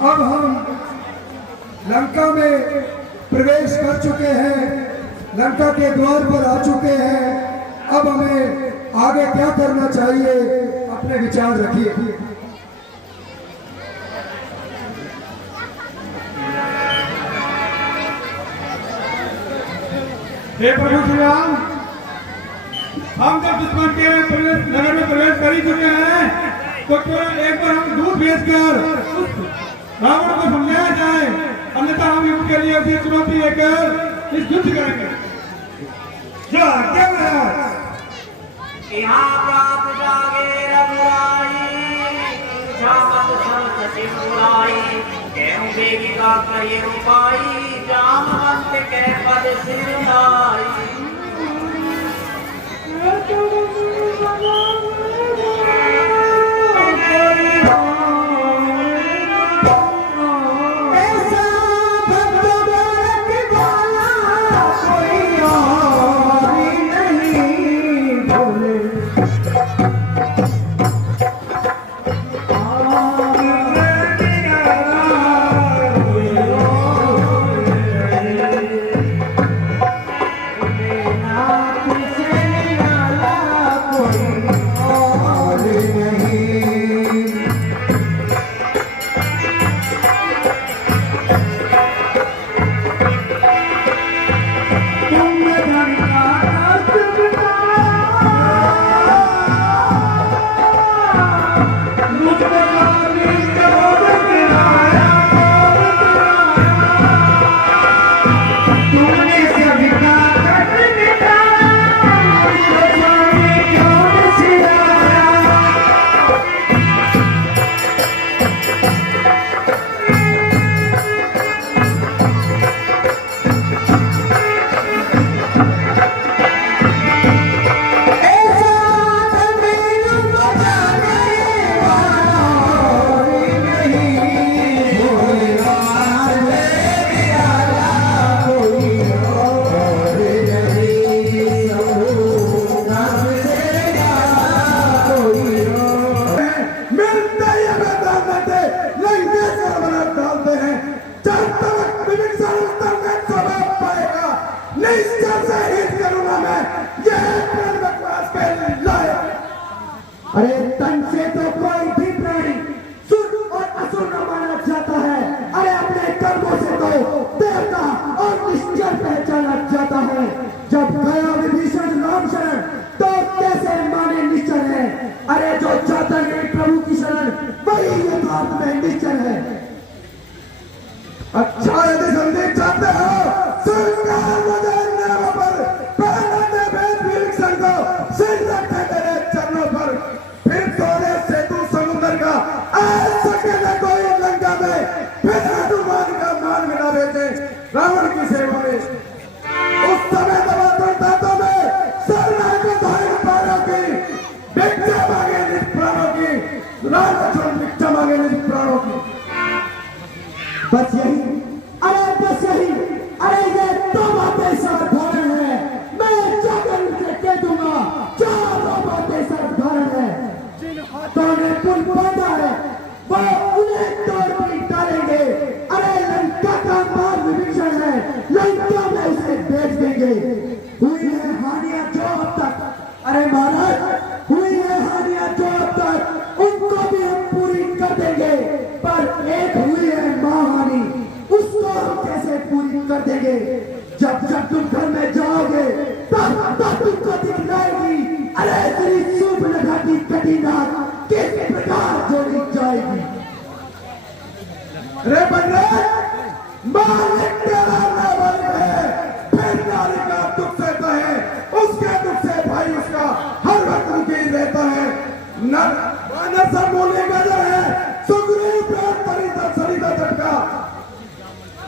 अब हम लंका में प्रवेश कर चुके हैं, लंका के द्वार पर आ चुके हैं। अब हमें आगे क्या करना चाहिए, अपने विचार रखिए। हे प्रभु श्री राम, हम जब दुश्मन के नगर में प्रवेश कर ही चुके हैं तो केवल एक बार हम दूध भेजकर रावण को समझाया जाए, अन्यथा हम युद्ध के लिए ऐसी चुनौती लेकर इस युद्ध करेंगे। यहाँ प्राप्त जागे रघुराई, जामत संत सिंधुराई, केहूँ बेगी का करिए उपाई, जामवंत के पद सिरनाई। अरे तन से तो कोई भी प्राणी सुर और असुर न माना जाता है। अरे अपने कर्मों से तो देवता और निश्चर पहचाना जाता है। जब गया विभीषण राम शरण तो कैसे माने निश्चर है। अरे जो चाहता है प्रभु की शरण वही यथार्थ में निश्चर है। अच्छा यदि संदेश चाहते हो सिर रखे तेरे चरणों पर, फिर तोड़े सेतु समुद्र का ऐसा कहना कोई लंका में, फिर हनुमान का मान मिला बेचे रावण की सेवा में। उस समय दांतों में सरना को धारण प्राणों की, भिक्षा मांगे निज प्राणों की, राम छोड़ भिक्षा मांगे निज प्राणों की। बस यही, अरे बस यही, अरे ये तो बातें साधारण है। मैं जाकर उनसे कह दूंगा चारों बातें साधारण है। जिन हाथों ने पुल बांधा है वो उन्हें तोड़ पीट डालेंगे। अरे लंका का मार्ग विभीषण है, लंका में उसे बेच देंगे। हुई है हानियां जो अब तक, अरे महाराज हुई है हानियां जो अब तक, उनको भी हम पूरी कर देंगे। पर एक हुई है महाहानि, उसको हम कैसे पूरी कर देंगे। जब जब तुम घर में जाओगे तब तब तुमको दिखलाएगी अरे तेरी सूर्पनखा की कटी नाक किस प्रकार जोड़ी जाएगी। रे बंदे, मालिक तेरा नाबालिग है, फिर नारी का दुख सहता है, उसके दुख से भाई उसका हर वक्त दुखी रहता है। नर सा बोले गजर है, सुग्रीव प्यार सरिता झटका,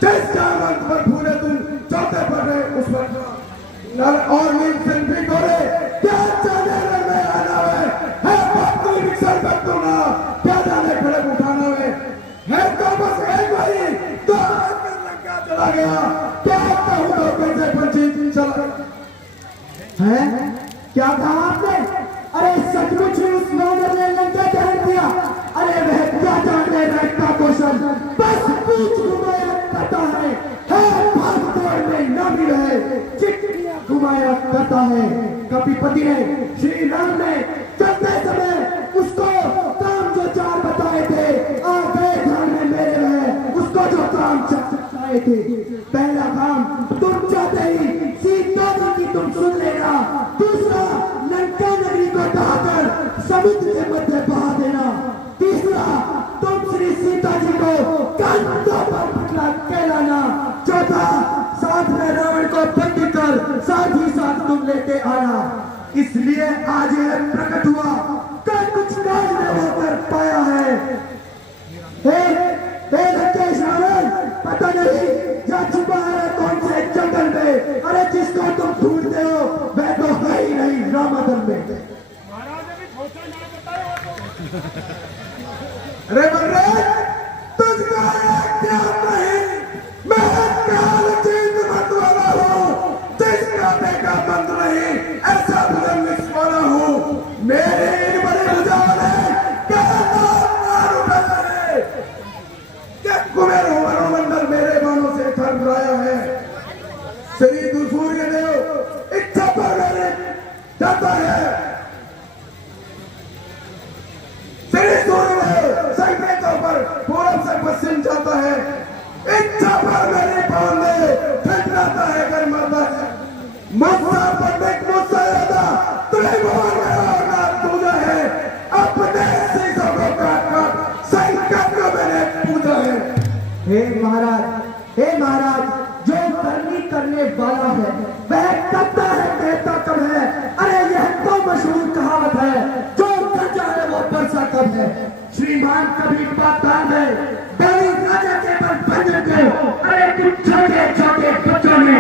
जिस जामवंत पर फूले तुम चौथे पर रहे उस पर नर और नील सिंह भी तोड़े, क्या जाने रण में आना है भक्ति विक्षण कर तू ना, क्या जाने खड़े उठाना है तो बस एक वही तो लंका चला गया। क्या कहूँ तो कैसे पंछी चला है। क्या कहा आपने? अरे सचमुच ही उस वानर ने लंका दहन दिया। अरे वह क्या जाने रखता को कौशल बस पूछ घुमाया करता है भाग दौड़ में नामी रहे चिट्ठियां घुमाया करता है। कभी पति ने श्री राम ने चलते समय उसको काम जो चार बताए थे आ गए ध्यान में मेरे रहे उसको जो काम चाहे थे। पहला काम तुम चाहते ही सीता जी की तुम सुन लेना, दूसरा लंका नगरी को ढहाकर समुद्र के मध्य बहा देना, तीसरा तुम श्री सीता जी को कंधों पर बिठा के लाना, चौथा साथ में रावण को बंदी कर साथ ही साथ तुम लेके आना। इसलिए आज यह प्रकट हुआ कल कुछ काज में होकर पाया है। हे लंकेश रावण, पता नहीं क्या छुपा है कौन से जंगल में, अरे जिसको तुम ढूंढते हो वह तो है ही नहीं रामादल में। अरे बलराज, तुझको क्या नहीं, मैं काल चीज मत वाला हूँ, जिसका देखा बंद नहीं ऐसा बुलंद वाला हूँ। मेरे इन बड़े भुजाओं ने क्या नाम उठा है, क्या कुबेर वरुणमंडल मेरे बाणों से थर्राया है। श्री सूर्य देव इच्छा पर मेरे जाता है, श्री सूर्य संकेतों पर पूरब से पश्चिम जाता है, इच्छा पर मेरे पाँव में ठंडाता है गर्माता है। मुझसा पंडित मुझसा ज्यादा त्रिभुवन में और पूजा है, अपने शीशों को काट काट संकट को मैंने पूजा है। हे महाराज, जो करने वाला है वह करता है कहता कब है। अरे यह तो मशहूर कहावत है, जो गजा है वो बरसा कब है। श्रीमान कभी पाताल में बड़ी राजा के पर बंधन को, अरे कुछ छोटे छोटे बच्चों ने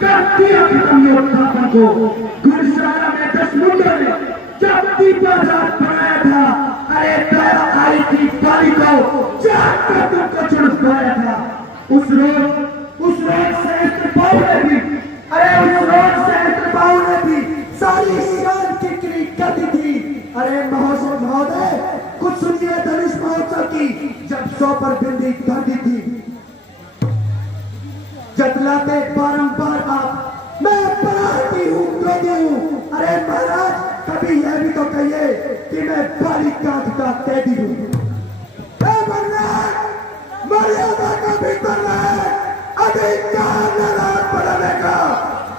कर दिया खत्म योद्धापन को। गुरुशाला में 10 मुंडों ने जब दीपाधार बनाया था, अरे दया आई थी बाली को जाग कर तुमको छुड़वाया था। उस रोज सहस्त्र पाऊ ने भी, अरे उस रोज सहस्त्र पाऊ ने भी सारी शान किकरी कर दी थी। अरे महोदय कुछ सुनिए धनुष महोत्सव की जब 100 पर बिंदी धर दी थी। जतलाते बारंबार आप मैं पराठी हूँ क्रोधी हूँ। अरे महाराज कभी यह भी तो कहिए कि मैं बाली कांट का कैदी हूँ। मर्यादा का भीतर है, अधिकार बढ़ाने का,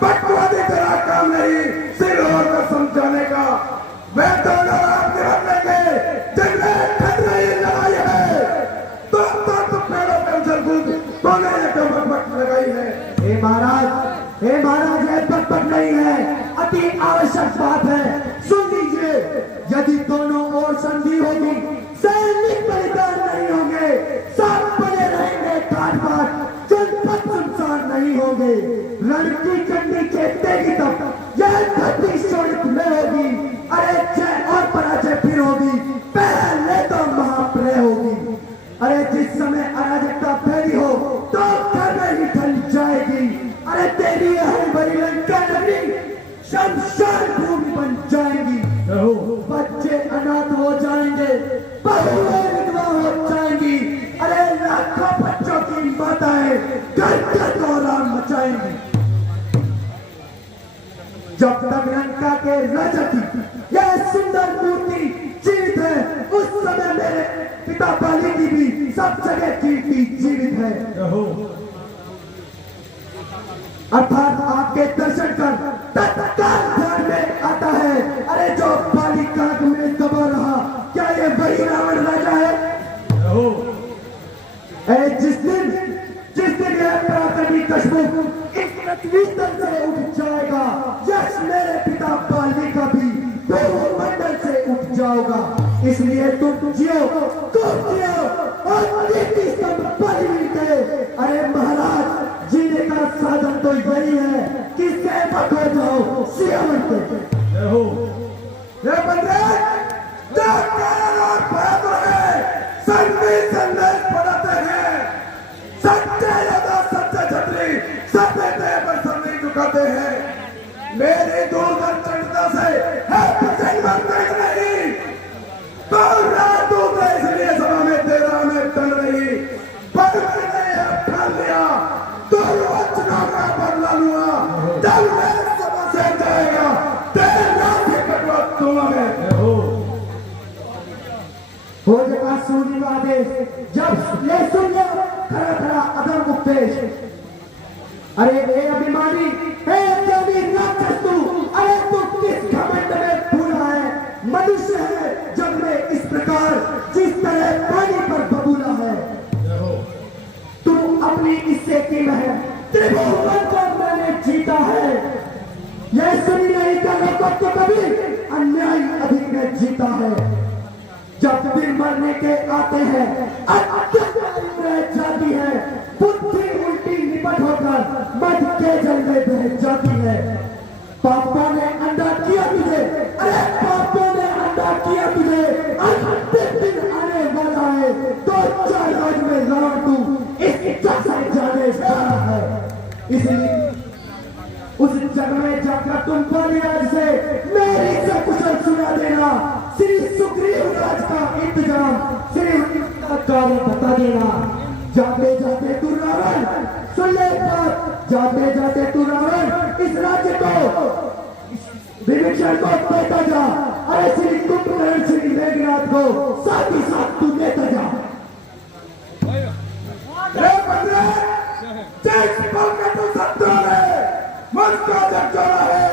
बकवादी तेरा काम नहीं, सिर और को समझाने का। मैं दोनों आप निभा लेंगे, जिनमें ठंड रही लड़ाई है, तो पेड़ों पे उछल कूद तूने ये बकबक लगाई है। हे महाराज ये बकबक नहीं है, अति आवश्यक बात है, सुन लीजिए। यदि दोनों ओर संधि होगी, सैनिक बलिदान नहीं होंगे, सब बने रहेंगे घाट घाट, जनपद सुनसान नहीं होंगे। रण की चंडी चेतेगी तब यह धरती शोणित में होगी। अरे जय और पराजय फिर होगी, पहले तो महाप्रलय होगी। अरे जिस समय अराजकता फैली हो तो घर में ही ढल जाएगी। अरे तेरी हरी भरी लंका नगरी शमशान भूमि बन जाएगी। बच्चे अनाथ हो जाएंगे, बहुएं विधवा हो जाएंगी। अरे लाखों बच्चों की माताएं घर घर दौरान मचाएंगी। जब तक लंका के राजा की यह सुंदर मूर्ति जीवित है, उस समय मेरे पिता बाली की भी सब जगह कीर्ति जीवित है। अर्थात आपके दर्शन कर तत्काल ध्यान में आता है, अरे जो बाली कांट में दबा रहा, क्या ये वही रावण राजा है? जिस दिन यह पराक्रमी कश्यप इस पृथ्वी तल से उठ जाएगा, यश मेरे पिता बाली का भी भूमंडल से उठ जाओगा। इसलिए तुम जियो और नीति स्तंभ बलि मिलते। अरे महाराज जीने का साधन तो यही है कि सेवक हो जाओ सियावर के। संदेश पढ़ाते हैं, सच्चे योद्धा सच्चे छत्री सत्य पर सर नहीं झुकाते हैं। देश। अरे ए अभिमानी, हे देवी राक्षस तू, अरे तू किस घमंड में भूला है? मनुष्य है जब में इस प्रकार जिस तरह पानी पर बबूला है। तू अपनी इससे कीम है, त्रिभुवन को मैंने जीता है। यह सुनी नहीं कर लोगों को कभी अन्याय अधिक में जीता है। जब दिन मरने के आते हैं अत्याचारी रह जाती है, बुद्धि उल्टी निपट होकर मध के जल में बह जाती है। पापों ने अंडा किया तुझे, अरे पापों ने अंडा किया तुझे, अंतिम दिन आने वाला है तो 4 रोज में रावण तू इस जग से जाने वाला है। इसलिए उस जग में जाकर तुम बलिराज से मेरी से कुशल सुना देना। श्री सुग्रीव राज का इंतजाम, श्री का कार्य बता देना। जाते जाते तू रावण सुन ले बात, जाते जाते तू रावण इस राज्य को विभीषण को देता जा। अरे श्री कुंभकर्ण, श्री मेघनाथ को साथ ही साथ तू देता जा। जिस पल का तू शत्रु है, मुझको जब चोरा है,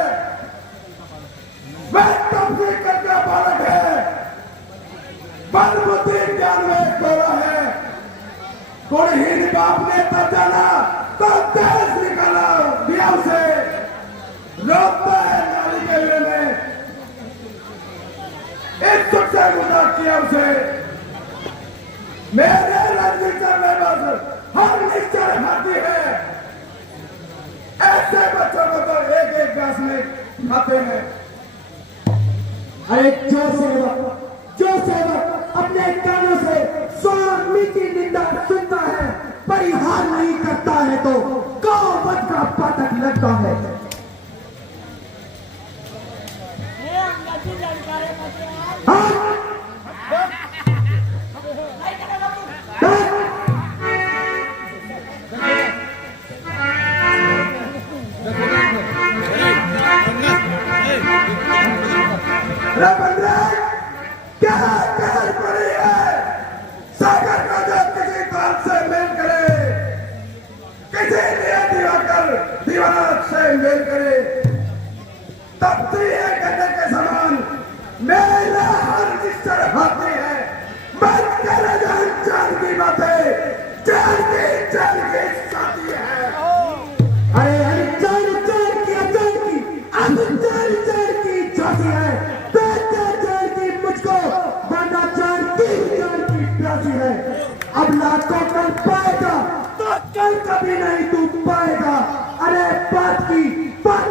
मैं तब से करके बालक है, पर बुद्धि ज्ञान में कोरा है। गुणहीन बाप ने तब जाना तो देश निकाला दिया उसे, रोकता है नाली के विरह में, इस सुख से गुजार किया उसे। मेरे रंजित में बस हर निश्चय हाथी है, ऐसे बच्चों को तो एक एक ग्लास में खाते हैं। अरे जो सेवक अपने कानों से स्वामी की निंदा सुनता है, परिहार नहीं करता है तो गौवध का पातक लगता है। क्या कहर पड़ी है? सागर का जब किसी बात से मेल करे, किसी लिए दीवाना से मेल करे, तब भी है गन्ने के समान मेरा हर निश्चर हाथी है। मन करे जान की बातें, जान की साथी है। अरे जान की अब जान की जाती है, है। अब लाखों कल पाएगा तो कल कभी नहीं तू पाएगा। अरे बात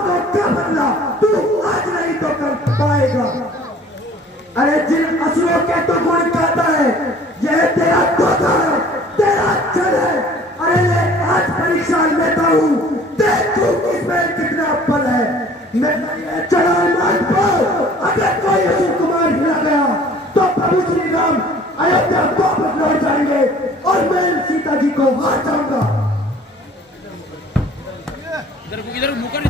को क्या बदला, तू आज नहीं तो कल पाएगा। अरे जिन असुरों के तू गुण गाता है, यह तेरा धोखा है, तेरा छल है। अरे मैं आज परीक्षा लेता हूँ, देखूं इसमें कितना बल है। मैं चढ़ा मान पर अगर कोई असुर कुमार हिला गया तो प्रभु श्री राम अयोध्या वापस लौट जाएंगे और मैं सीता जी को हार जाऊंगा। इधर मुका नहीं,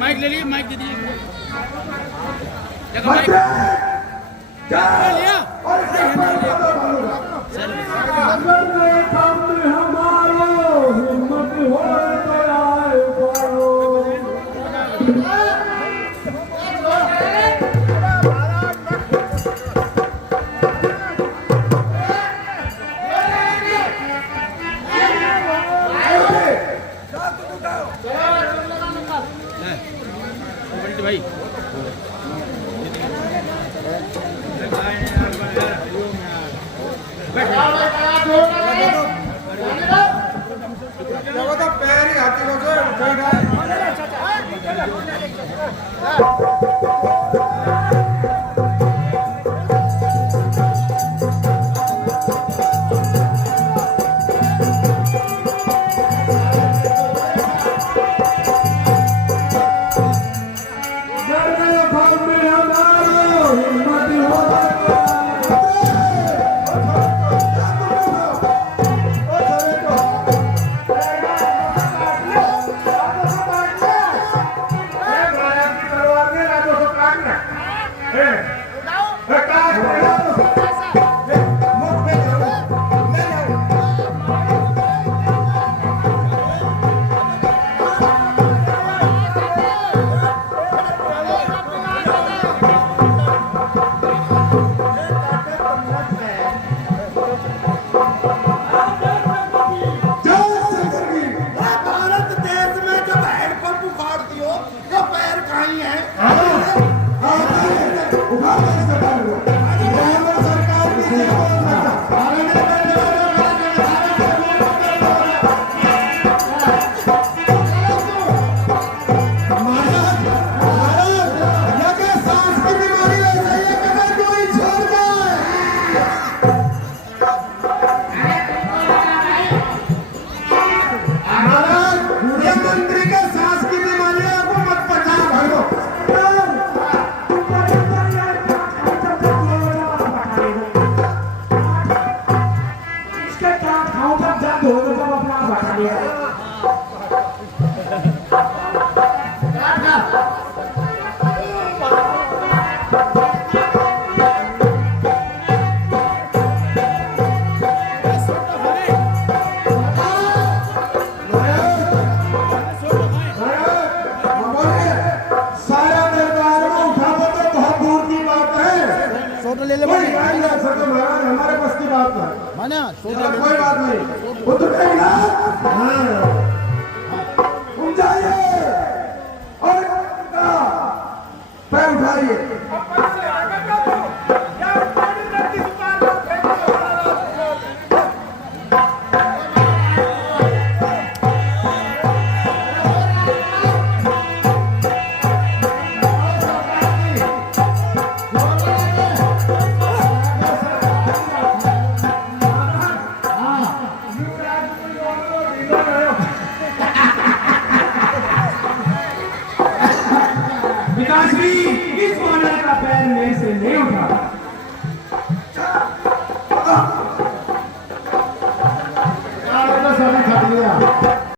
माइक ले लिए, माइक दे दिए हिम्मत हो तो आए भाई पैर ही हाथी को है। ब्राह्मण सरकार की सेवा इसके क्या खाओ पर जब हो तो सब अपना बैठा लिया सारा दरबार में उठावो तो बहुत दूर की बात है। छोटा ले ले कोई मान जा सके महाराज, हमारे बस की बात है। माना छोटा चलो, कोई बात नहीं, उतर गई तुम जाइए और पैर उठाइए। विकास जी इस वानर का पैर मेरे से नहीं उठा